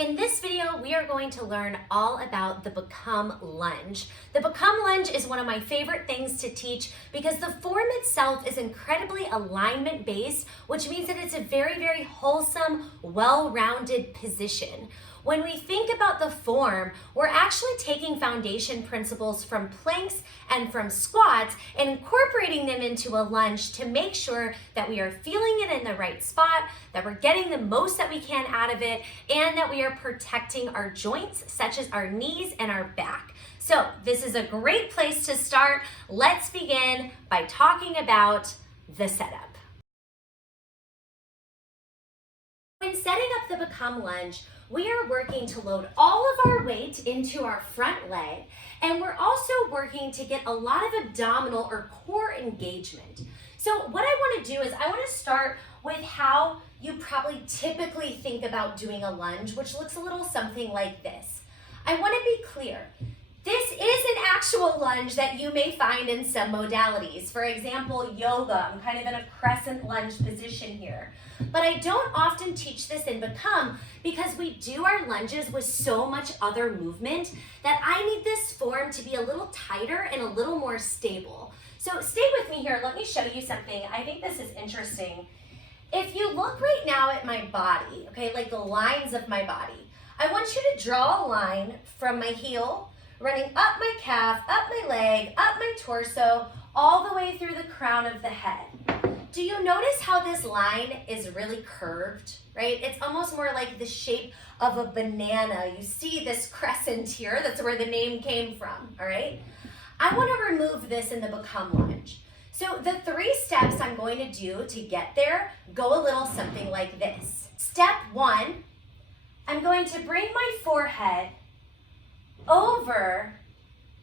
In this video, we are going to learn all about the Become lunge. The Become lunge is one of my favorite things to teach because the form itself is incredibly alignment based, which means that it's a very, very wholesome, well-rounded position. When we think about the form, we're actually taking foundation principles from planks and from squats and incorporating them into a lunge to make sure that we are feeling it in the right spot, that we're getting the most that we can out of it, and that we are protecting our joints, such as our knees and our back. So this is a great place to start. Let's begin by talking about the setup. When setting up the Become lunge, we are working to load all of our weight into our front leg, and we're also working to get a lot of abdominal or core engagement. So what I want to do is I want to start with how you probably typically think about doing a lunge, which looks a little something like this. I want to be clear. This is an actual lunge that you may find in some modalities. For example, yoga, I'm kind of in a crescent lunge position here. But I don't often teach this in Become because we do our lunges with so much other movement that I need this form to be a little tighter and a little more stable. So stay with me here. Let me show you something. I think this is interesting. If you look right now at my body, okay, like the lines of my body, I want you to draw a line from my heel, running up my calf, up my leg, up my torso, all the way through the crown of the head. Do you notice how this line is really curved, right? It's almost more like the shape of a banana. You see this crescent here, that's where the name came from, all right? I want to remove this in the Become lunge. So the 3 steps I'm going to do to get there go a little something like this. Step 1, I'm going to bring my forehead over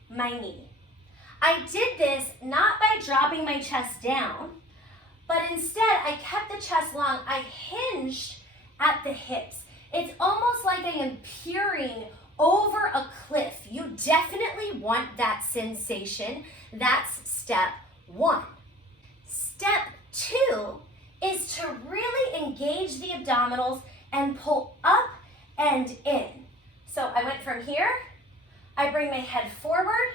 my knee. I did this not by dropping my chest down, but instead I kept the chest long. I hinged at the hips. It's almost like I am peering over a cliff. You definitely want that sensation. That's step 1. Step 2 is to really engage the abdominals and pull up and in. So I went from here, I bring my head forward.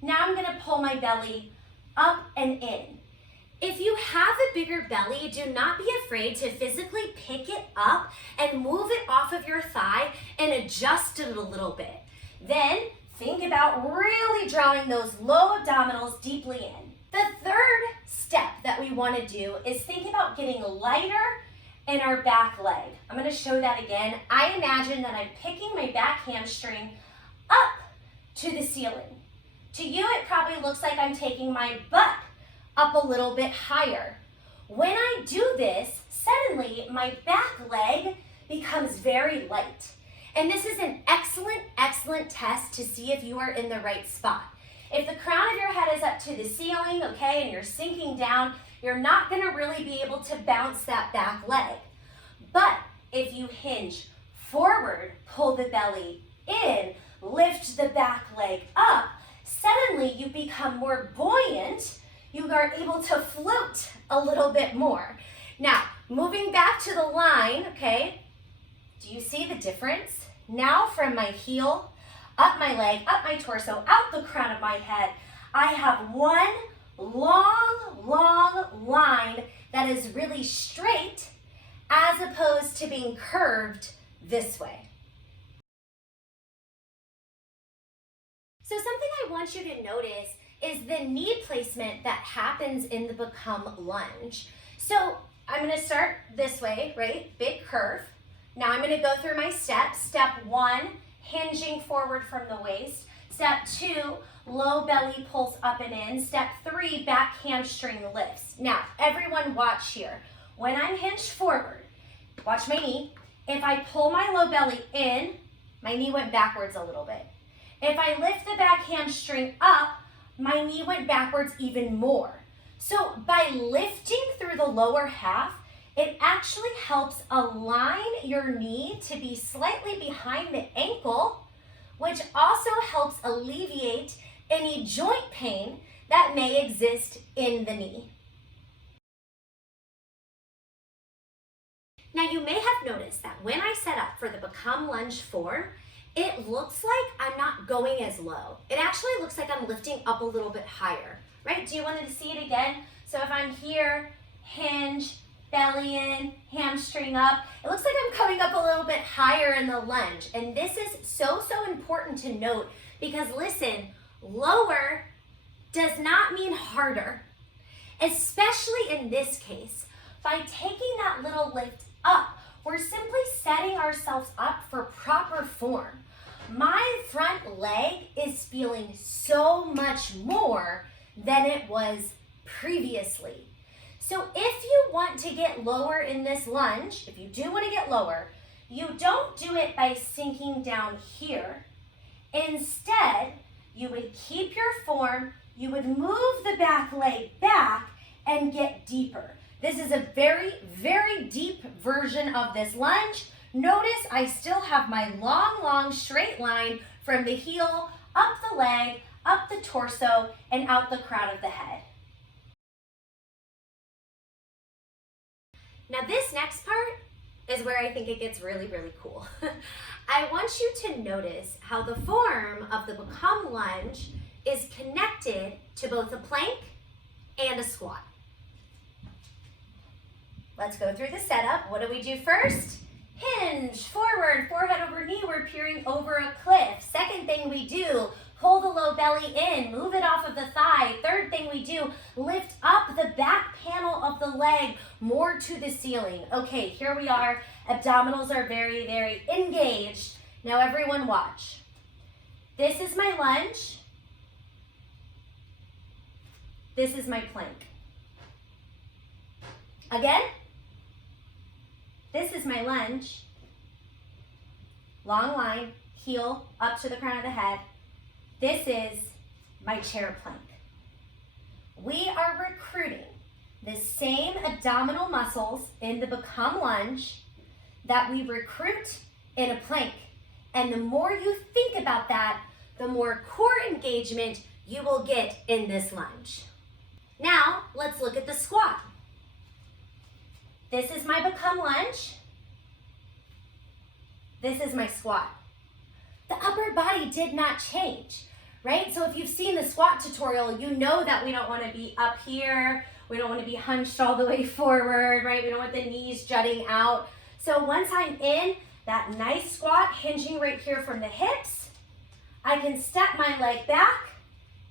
Now I'm gonna pull my belly up and in. If you have a bigger belly, do not be afraid to physically pick it up and move it off of your thigh and adjust it a little bit. Then think about really drawing those low abdominals deeply in. The third step that we want to do is think about getting lighter in our back leg. I'm going to show that again. I imagine that I'm picking my back hamstring up to the ceiling. To you, it probably looks like I'm taking my butt up a little bit higher. When I do this, suddenly my back leg becomes very light. And this is an excellent test to see if you are in the right spot. If the crown of your head is up to the ceiling, okay, and you're sinking down, you're not gonna really be able to bounce that back leg. But if you hinge forward, pull the belly in, lift the back leg up, suddenly you become more buoyant. You are able to float a little bit more. Now, moving back to the line, okay, do you see the difference? Now from my heel, up my leg, up my torso, out the crown of my head, I have one long line that is really straight as opposed to being curved this way. So something I want you to notice is the knee placement that happens in the Become lunge. So I'm gonna start this way, right? Big curve. Now I'm gonna go through my steps. Step 1, hinging forward from the waist. Step 2, low belly pulls up and in. Step 3, back hamstring lifts. Now, everyone watch here. When I'm hinged forward, watch my knee. If I pull my low belly in, my knee went backwards a little bit. If I lift the back hamstring up, my knee went backwards even more. So by lifting through the lower half, it actually helps align your knee to be slightly behind the ankle, which also helps alleviate any joint pain that may exist in the knee. Now you may have noticed that when I set up for the Become lunge form, it looks like I'm not going as low. It actually looks like I'm lifting up a little bit higher, right? Do you want to see it again? So if I'm here, hinge, belly in, hamstring up, it looks like I'm coming up a little bit higher in the lunge. And this is so important to note because listen, lower does not mean harder, especially in this case. By taking that little lift up, we're simply setting ourselves up for proper form. My front leg is feeling so much more than it was previously. So if you want to get lower in this lunge, if you do want to get lower, you don't do it by sinking down here. Instead, you would keep your form, you would move the back leg back and get deeper. This is a very deep version of this lunge. Notice I still have my long straight line from the heel, up the leg, up the torso, and out the crown of the head. Now this next part is where I think it gets really cool. I want you to notice how the form of the Become lunge is connected to both a plank and a squat. Let's go through the setup. What do we do first? Hinge, forward, forehead over knee, we're peering over a cliff. Second thing we do, pull the low belly in, move it off of the thigh. Third thing we do, lift up the back panel of the leg more to the ceiling. Okay, here we are. Abdominals are very engaged. Now everyone watch. This is my lunge. This is my plank. Again. This is my lunge. Long line, heel up to the crown of the head. This is my chair plank. We are recruiting the same abdominal muscles in the Become lunge that we recruit in a plank. And the more you think about that, the more core engagement you will get in this lunge. Now, let's look at the squat. This is my Become lunge. This is my squat. The upper body did not change, right? So if you've seen the squat tutorial, you know that we don't want to be up here. We don't want to be hunched all the way forward, right? We don't want the knees jutting out. So once I'm in that nice squat, hinging right here from the hips, I can step my leg back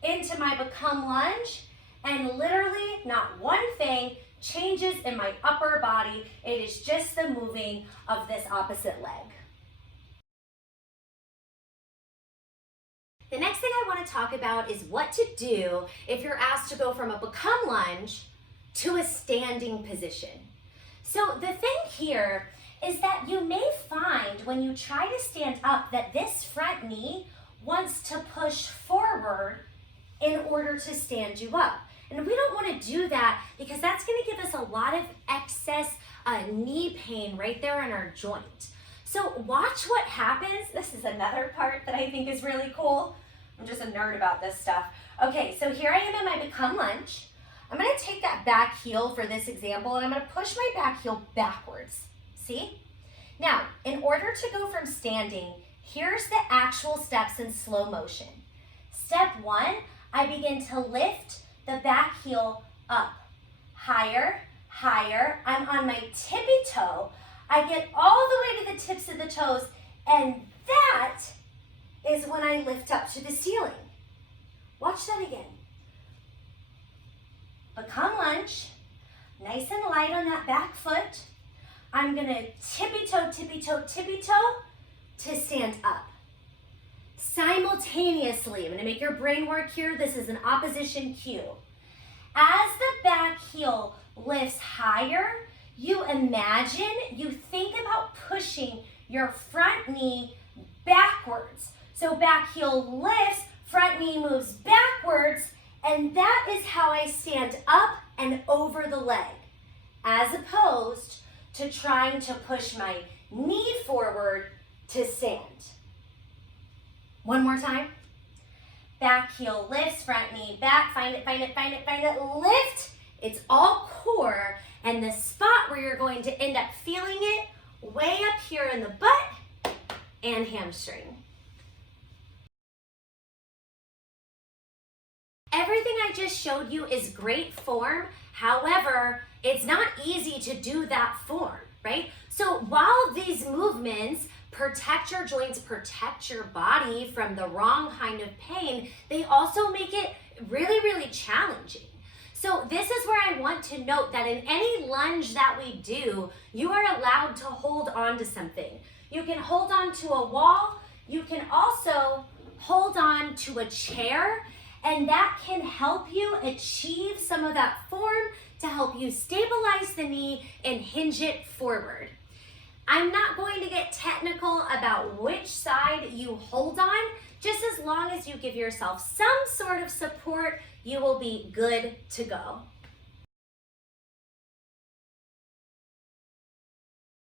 into my Become lunge, and literally not one thing changes in my upper body. It is just the moving of this opposite leg. The next thing I want to talk about is what to do if you're asked to go from a Become lunge to a standing position. So the thing here is that you may find when you try to stand up that this front knee wants to push forward in order to stand you up. And we don't want to do that because that's going to give us a lot of excess knee pain right there in our joint. So watch what happens. This is another part that I think is really cool. I'm just a nerd about this stuff. Okay, so here I am in my Become lunge. I'm going to take that back heel for this example, and I'm going to push my back heel backwards. See? Now, in order to go from standing, here's the actual steps in slow motion. Step 1, I begin to lift the back heel up, higher, higher. I'm on my tippy toe. I get all the way to the tips of the toes, and that is when I lift up to the ceiling. Watch that again. Become lunge, nice and light on that back foot. I'm gonna tippy toe, tippy toe, tippy toe to stand up. Simultaneously, I'm gonna make your brain work here. This is an opposition cue. As the back heel lifts higher, you imagine, you think about pushing your front knee backwards. So back heel lifts, front knee moves backwards, and that is how I stand up and over the leg, as opposed to trying to push my knee forward to stand. One more time. Back heel lifts, front knee back, find it, find it, find it, find it, lift. It's all core, And the spot where you're going to end up feeling it way up here in the butt and hamstring. Everything I just showed you is great form. However, it's not easy to do that form, right? So while these movements protect your joints, protect your body from the wrong kind of pain, they also make it really, really challenging. So this is where I want to note that in any lunge that we do, you are allowed to hold on to something. You can hold on to a wall. You can also hold on to a chair, and that can help you achieve some of that form to help you stabilize the knee and hinge it forward. I'm not going to get technical about which side you hold on. Just as long as you give yourself some sort of support, you will be good to go.